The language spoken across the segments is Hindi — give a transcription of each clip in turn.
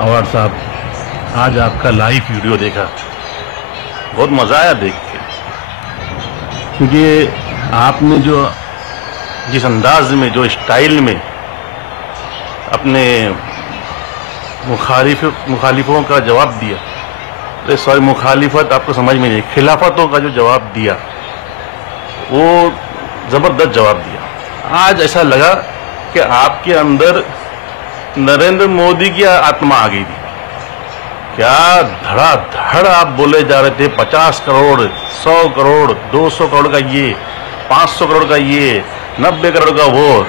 आवार साहब, आज आपका लाइव वीडियो देखा, बहुत मज़ा आया देख के, क्योंकि आपने जो जिस अंदाज में, जो स्टाइल में अपने मुखालिफों का जवाब दिया, सॉरी मुखालिफत आपको समझ में नहीं, खिलाफतों का जो जवाब दिया वो ज़बरदस्त जवाब दिया। आज ऐसा लगा कि आपके अंदर नरेंद्र मोदी की आत्मा आ गई थी। क्या धड़ाधड़ आप बोले जा रहे थे, 50 करोड़, 100 करोड़, 200 करोड़ का ये, 500 करोड़ का ये, 90 करोड़ का वो।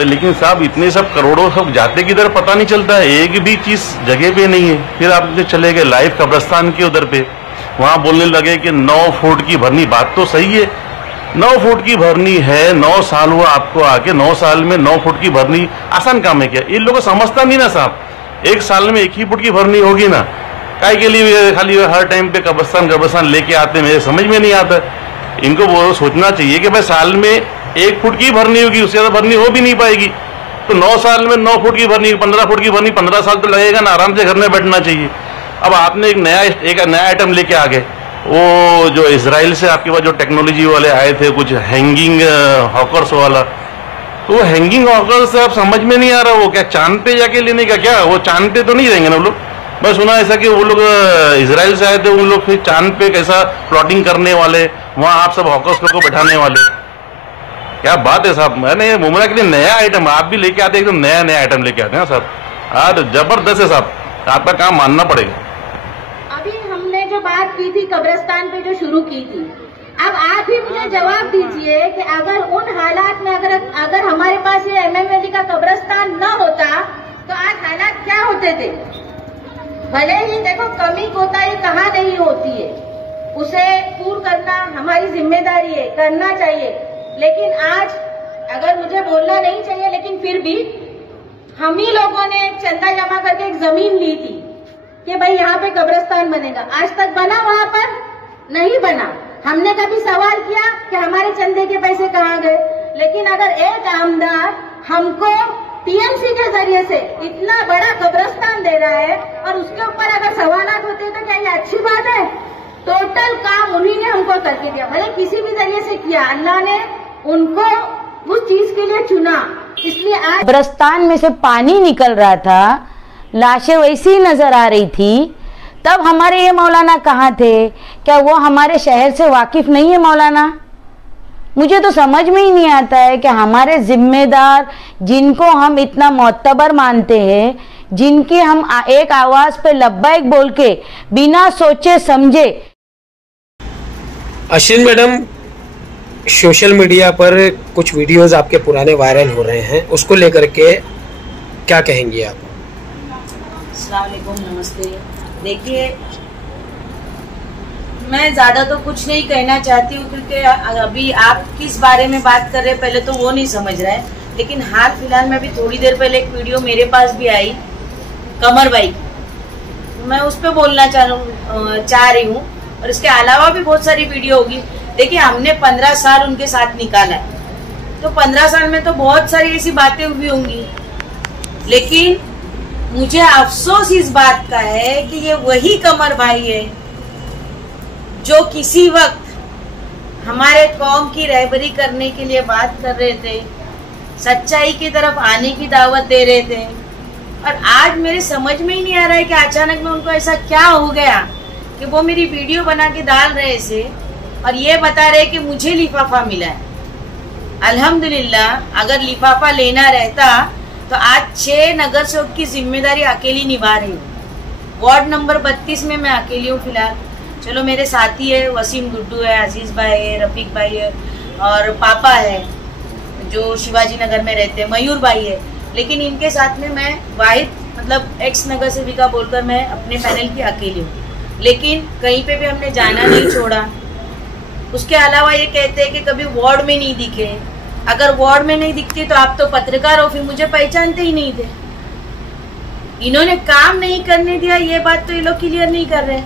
लेकिन साहब इतने सब करोड़ों सब जाते किधर पता नहीं चलता है, एक भी चीज जगह पे नहीं है। फिर आप चले गए लाइव कब्रिस्तान के उधर पे, वहां बोलने लगे कि 9 फुट की भरनी। बात तो सही है, 9 फुट की भरनी है, 9 साल हुआ आपको आके, 9 साल में 9 फुट की भरनी आसान काम है क्या? इन लोगों को समझता नहीं ना साहब, 1 साल में 1 ही फुट की भरनी होगी ना, काय के लिए खाली हर टाइम पे कब्रिस्तान लेके आते, मेरे समझ में नहीं आता। इनको वो सोचना चाहिए कि भाई साल में 1 फुट की भरनी होगी, उससे ज्यादा भरनी हो भी नहीं पाएगी। तो 9 साल में 9 फुट की भरनी, 15 फुट की भरनी, 15 साल तो लगेगा ना, आराम से घर में बैठना चाहिए। अब आपने एक नया आइटम लेके आ गए, वो जो इजराइल से आपके पास जो टेक्नोलॉजी वाले आए थे, कुछ हैंगिंग हॉकर्स वाला, तो वो हैंगिंग हॉकर्स आप समझ में नहीं आ रहा, वो क्या चांद पे जाके लेने का क्या? वो चांद पे तो नहीं रहेंगे ना वो लोग। मैं सुना ऐसा कि वो लोग इजराइल से आए थे, उन लोग फिर चांद पे कैसा प्लॉटिंग करने वाले, वहां आप सब हॉकर्स को बैठाने वाले। क्या बात है साहब, मैंने मुमरा के लिए नया आइटम आप भी लेके आते, एकदम नया आइटम लेके आते हैं साहब। आज जबरदस्त है साहब, आपका काम मानना पड़ेगा। अभी हमने जो बात की थी कब्रिस्तान पे जो शुरू की थी, अब आप ही मुझे जवाब दीजिए कि अगर उन हालात में अगर हमारे पास ये एमएमएलई का कब्रिस्तान न होता तो आज हालात क्या होते थे? भले ही देखो कमी कोताही कहाँ नहीं होती है, उसे पूर्ण करना हमारी जिम्मेदारी है, करना चाहिए। लेकिन आज अगर मुझे बोलना नहीं चाहिए, लेकिन फिर भी हम ही लोगों ने एक चंदा जमा करके एक जमीन ली थी कि भाई यहाँ पे कब्रिस्तान बनेगा। आज तक बना? वहाँ पर नहीं बना। हमने कभी सवाल किया कि हमारे चंदे के पैसे कहाँ गए? लेकिन अगर एक आमदार हमको टीएमसी के जरिए से इतना बड़ा कब्रिस्तान दे रहा है और उसके ऊपर अगर सवालात होते तो क्या ये अच्छी बात है? टोटल काम उन्हीं ने हमको करके दिया, भले किसी भी जरिए से किया, अल्लाह ने उनको उस चीज के लिए चुना। इसलिए आज कब्रिस्तान में से पानी निकल रहा था, लाशें वैसी ही नजर आ रही थी, तब हमारे ये मौलाना कहाँ थे? क्या वो हमारे शहर से वाकिफ नहीं है मौलाना? मुझे तो समझ में ही नहीं आता है कि हमारे जिम्मेदार, जिनको हम इतना मोतबर मानते हैं, जिनकी हम एक आवाज पे लब्बैक बोल के बिना सोचे समझे। अश्विन मैडम, सोशल मीडिया पर कुछ वीडियोस आपके पुराने वायरल हो रहे हैं, उसको लेकर के क्या कहेंगी आप? अस्सलाम वालेकुम, नमस्ते। देखिए, मैं ज्यादा तो कुछ नहीं कहना चाहती हूँ, क्योंकि अभी आप किस बारे में बात कर रहे हैं पहले तो वो नहीं समझ रहे हैं। लेकिन हाल फिलहाल में भी थोड़ी देर पहले एक वीडियो मेरे पास भी आई कमर भाई, मैं उस पर बोलना चाह रही हूँ, और इसके अलावा भी बहुत सारी वीडियो होगी। देखिए, हमने 15 साल उनके साथ निकाला है, तो 15 साल में तो बहुत सारी ऐसी बातें हुई होंगी, लेकिन मुझे अफसोस इस बात का है कि ये वही कमर भाई है जो किसी वक्त हमारे कौम की रहबरी करने के लिए बात कर रहे थे, सच्चाई की तरफ आने की दावत दे रहे थे। और आज मेरे समझ में ही नहीं आ रहा है कि अचानक में उनको ऐसा क्या हो गया कि वो मेरी वीडियो बना के डाल रहे थे और ये बता रहे कि मुझे लिफाफा मिला है। अल्हम्दुलिल्लाह, अगर लिफाफा लेना रहता तो आज 6 नगर सेवक की जिम्मेदारी अकेली निभा रही हूँ। वार्ड नंबर 32 में मैं अकेली हूँ फिलहाल। चलो, मेरे साथी है, वसीम गुड्डू है, अजीज भाई है, रफीक भाई है, और पापा है जो शिवाजी नगर में रहते हैं, मयूर भाई है। लेकिन इनके साथ में मैं वाहिद, मतलब एक्स नगर सेविका बोलकर मैं अपने पैनल की अकेली हूँ। लेकिन कहीं पे भी हमने जाना नहीं छोड़ा। उसके अलावा ये कहते हैं कि कभी वार्ड में नहीं दिखे। अगर वार्ड में नहीं दिखते तो आप तो पत्रकार हो, फिर मुझे पहचानते ही नहीं थे। इन्होंने काम नहीं करने दिया, ये बात तो ये लोग क्लियर नहीं कर रहे।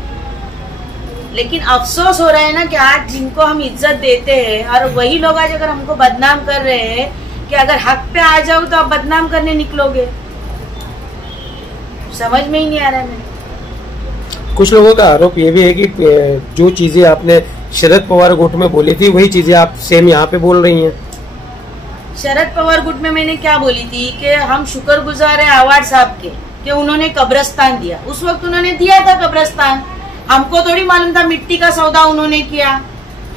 लेकिन अफसोस हो रहा है ना कि आज जिनको हम इज्जत देते हैं और वही लोग आज अगर हमको बदनाम कर रहे हैं कि अगर हक पे आ जाओ तो आप बदनाम करने निकलोगे। समझ में ही नहीं आ रहा है मेरे। कुछ लोगों का आरोप ये भी है कि जो चीजें आपने शरद पवार गुट में बोली थी वही चीजें आप सेम यहाँ पे बोल रही हैं। शरद पवार गुट में मैंने क्या बोली थी कि हम शुक्रगुजार है आवाज साहब के कि उन्होंने कब्रिस्तान दिया। उस वक्त उन्होंने दिया था कब्रिस्तान, हमको थोड़ी मालूम था मिट्टी का सौदा उन्होंने किया,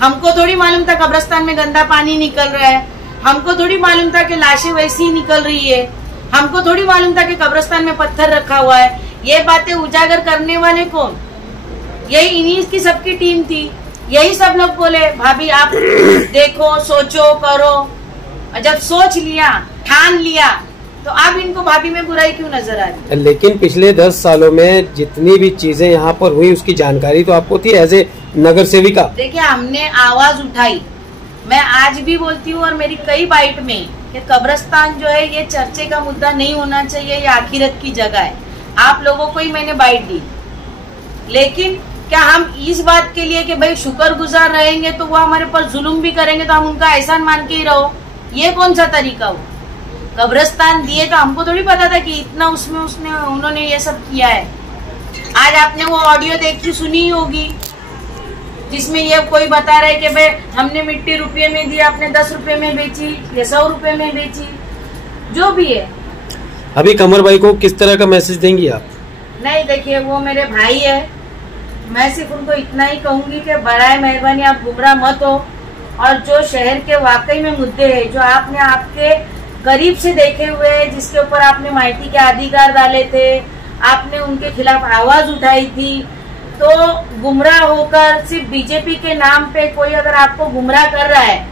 हमको थोड़ी मालूम था कब्रिस्तान में गंदा पानी निकल रहा है, हमको थोड़ी मालूम था कि लाशें वैसी ही निकल रही है, हमको थोड़ी मालूम था कि कब्रिस्तान में पत्थर रखा हुआ है। ये बातें उजागर करने वाले कौन? यही इन्हीं की सबकी टीम थी। यही सब लोग बोले भाभी आप देखो, सोचो, करो। और जब सोच लिया, ठान लिया, तो अब इनको भाभी में बुराई क्यों नजर आ रही? लेकिन पिछले 10 सालों में जितनी भी चीजें यहाँ पर हुई उसकी जानकारी तो आपको थी एज ए नगर सेविका। देखिए हमने आवाज उठाई, मैं आज भी बोलती हूँ और मेरी कई बाइट में कि कब्रिस्तान जो है ये चर्चे का मुद्दा नहीं होना चाहिए, ये आखिरत की जगह है। आप लोगों को ही मैंने बाइट दी, लेकिन क्या हम इस बात के लिए कि भाई शुक्रगुजार रहेंगे तो वो हमारे पर जुल्म भी करेंगे तो हम उनका एहसान मान के ही रहो? ये कौन सा तरीका हुआ? कब्रिस्तान दिए तो हमको थोड़ी पता था कि इतना उसमें उन्होंने ये सब किया है। आज आपने वो ऑडियो देखी सुनी ही होगी जिसमें ये कोई बता रहा है कि भाई हमने मिट्टी रुपये में दी, आपने 10 रुपए में बेची या 100 रुपए में बेची, जो भी है। अभी कमर भाई को किस तरह का मैसेज देंगी आप? नहीं, देखिए वो मेरे भाई है, मैं सिर्फ उनको इतना ही कहूंगी कि बराए मेहरबानी आप गुमराह मत हो, और जो शहर के वाकई में मुद्दे हैं जो आपने आपके करीब से देखे हुए, जिसके ऊपर आपने माइटी के अधिकार डाले थे, आपने उनके खिलाफ आवाज उठाई थी, तो गुमराह होकर सिर्फ बीजेपी के नाम पे कोई अगर आपको गुमराह कर रहा है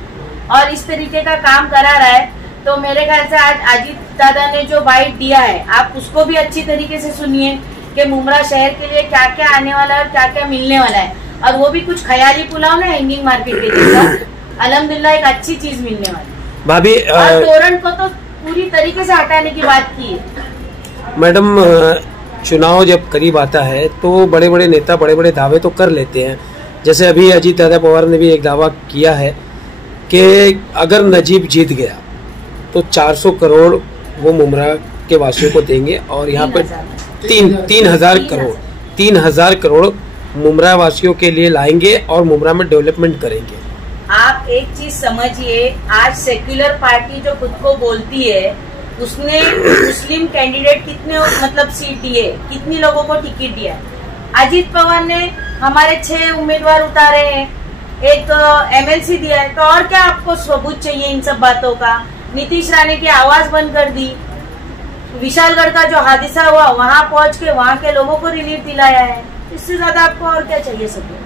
और इस तरीके का काम करा रहा है, तो मेरे ख्याल से आज अजीत दादा ने जो बाइट दिया है आप उसको भी अच्छी तरीके से सुनिए कि मुमरा शहर के लिए क्या क्या आने वाला है और क्या क्या मिलने वाला है, और वो भी कुछ ख्याली पुलाव ना हैंगिंग मार्केट के जैसा, अल्हम्दुलिल्लाह एक अच्छी चीज मिलने वाली। भाभी और तोरण को तो पूरी तरीके से हटाने की बात की है। मैडम, चुनाव जब करीब आता है तो बड़े बड़े नेता बड़े बड़े दावे तो कर लेते हैं, जैसे अभी अजीत दादा पवार ने भी एक दावा किया है कि अगर नजीब जीत गया तो 400 करोड़ वो मुमरा के वासियों को देंगे, और यहाँ पर 3,000 करोड़ मुमरा वासियों के लिए लाएंगे और मुमरा में डेवलपमेंट करेंगे। आप एक चीज समझिए, आज सेक्युलर पार्टी जो खुद को बोलती है उसने मुस्लिम कैंडिडेट कितने मतलब सीट दिए, कितनी लोगों को टिकट दिया। अजीत पवार ने हमारे 6 उम्मीदवार उतारे हैं, एक MLC दिया है, तो और क्या आपको सबूत चाहिए इन सब बातों का? नीतीश राणे की आवाज बंद कर दी, विशालगढ़ का जो हादसा हुआ वहां पहुंच के वहां के लोगों को रिलीफ दिलाया है, इससे ज्यादा आपको और क्या चाहिए सबूत?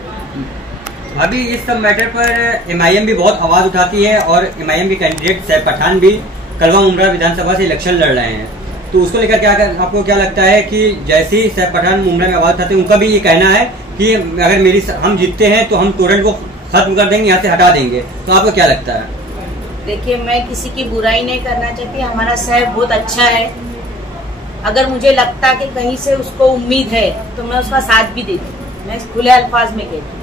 अभी इस सब मैटर पर MIM भी बहुत आवाज उठाती है, और MIM के कैंडिडेट सैफ पठान भी कलवा मुमरा विधानसभा से इलेक्शन लड़ रहे हैं, तो उसको लेकर क्या आपको क्या लगता है कि जैसे ही सैफ पठान मुमरा में आवाज उठाते हैं उनका भी ये कहना है कि अगर हम जीतते हैं तो हम तोरण को खत्म कर देंगे, यहाँ से हटा देंगे, तो आपको क्या लगता है? देखिए, मैं किसी की बुराई नहीं करना चाहती, हमारा सैफ बहुत अच्छा है, अगर मुझे लगता कि कहीं से उसको उम्मीद है तो मैं उसका साथ भी देती, मैं खुले अल्फाज में कहती,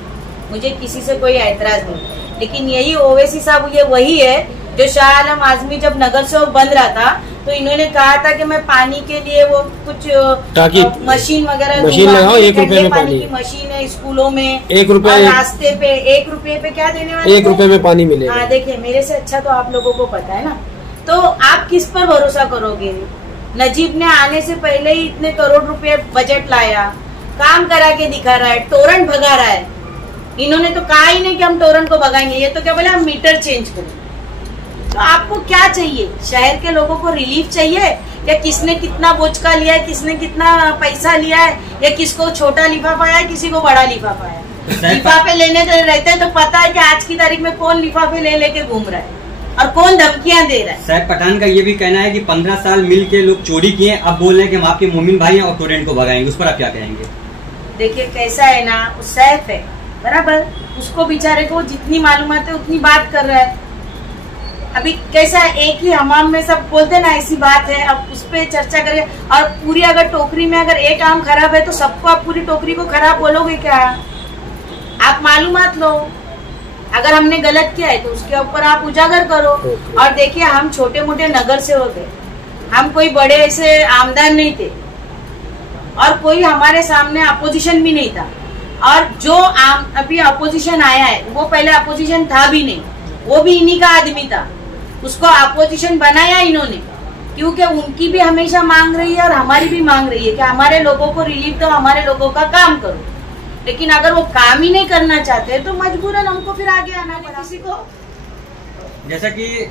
मुझे किसी से कोई ऐतराज नहीं। लेकिन यही ओवैसी साहब ये वही है जो शाह आलम आजमी जब नगर सेवक बन रहा था तो इन्होंने कहा था कि मैं पानी के लिए वो कुछ मशीन वगैरह लगाओ, 1 रुपए में पानी की मशीन है स्कूलों में, 1 रुपए रास्ते पे 1 रुपए पे क्या देने वाले, 1 रुपए में पानी मिलेगा। हाँ, देखिए मेरे से अच्छा तो आप लोगों को पता है ना, तो आप किस पर भरोसा करोगे? नजीब ने आने से पहले ही इतने करोड़ रुपए बजट लाया, काम करा के दिखा रहा है, टोरंट भगा रहा है। इन्होंने तो कहा ही नहीं कि हम टोरंट को भगाएंगे, ये तो क्या बोले हम मीटर चेंज करें। तो आपको क्या चाहिए? शहर के लोगों को रिलीफ चाहिए, या किसने कितना बोझका लिया है, किसने कितना पैसा लिया है, या किसको छोटा लिफाफा है, किसी को बड़ा लिफाफा है? लिफाफे लेने रहते हैं तो पता है कि आज की तारीख में कौन लिफाफे ले लेके घूम रहा है और कौन धमकियां दे रहा है। सैफ पठान का ये भी कहना है कि 15 साल मिल के लोग चोरी किए, अब बोल रहे हैं कि हम आपके मोमिन भाई हैं और टोरेंट को भगाएंगे, उस पर आप क्या कहेंगे? देखिए कैसा है ना, उस सैफ है बराबर, उसको बेचारे को जितनी मालूमात है उतनी बात कर रहा है। अभी कैसा है, एक ही हमाम में सब बोलते ना ऐसी बात है, अब उस पर चर्चा करें, और पूरी अगर टोकरी में अगर एक आम खराब है तो सबको आप पूरी टोकरी को खराब बोलोगे क्या? आप मालूमात लो, अगर हमने गलत किया है तो उसके ऊपर आप उजागर करो। और देखिए, हम छोटे मोटे नगर सेवक है, हम कोई बड़े ऐसे आमदार नहीं थे, और कोई हमारे सामने अपोजिशन भी नहीं था। और जो अभी अपोजिशन आया है वो पहले अपोजिशन था भी नहीं, वो भी इन्हीं का आदमी था, उसको अपोजिशन बनाया इन्होंने, क्योंकि उनकी भी हमेशा मांग रही है और हमारी भी मांग रही है कि हमारे लोगों को रिलीफ दो, हमारे लोगों का काम करो। लेकिन अगर वो काम ही नहीं करना चाहते तो मजबूरन हमको फिर आगे आना पड़ा। किसी को जैसा कि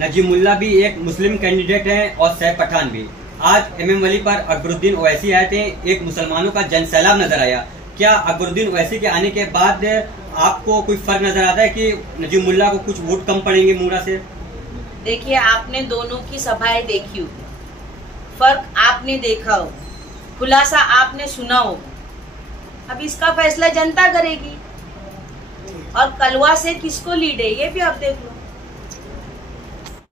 नजीमुल्ला भी एक मुस्लिम कैंडिडेट है और सैफ पठान भी, आज एमएम वली पर अकबरुद्दीन ओवैसी आए थे, एक मुसलमानों का जनसैलाब नजर आया। क्या अकबरुद्दीन ओवैसी के आने के बाद आपको कोई फर्क नजर आता है कि नजीमुल्ला को कुछ वोट कम पड़ेंगे मुंगरा से? देखिए, आपने दोनों की सभाएं देखी हो, फर्क आपने देखा हो, खुलासा आपने सुना हो, अब इसका फैसला जनता करेगी। और कलवा से किसको लीड है ये भी आप देख लो।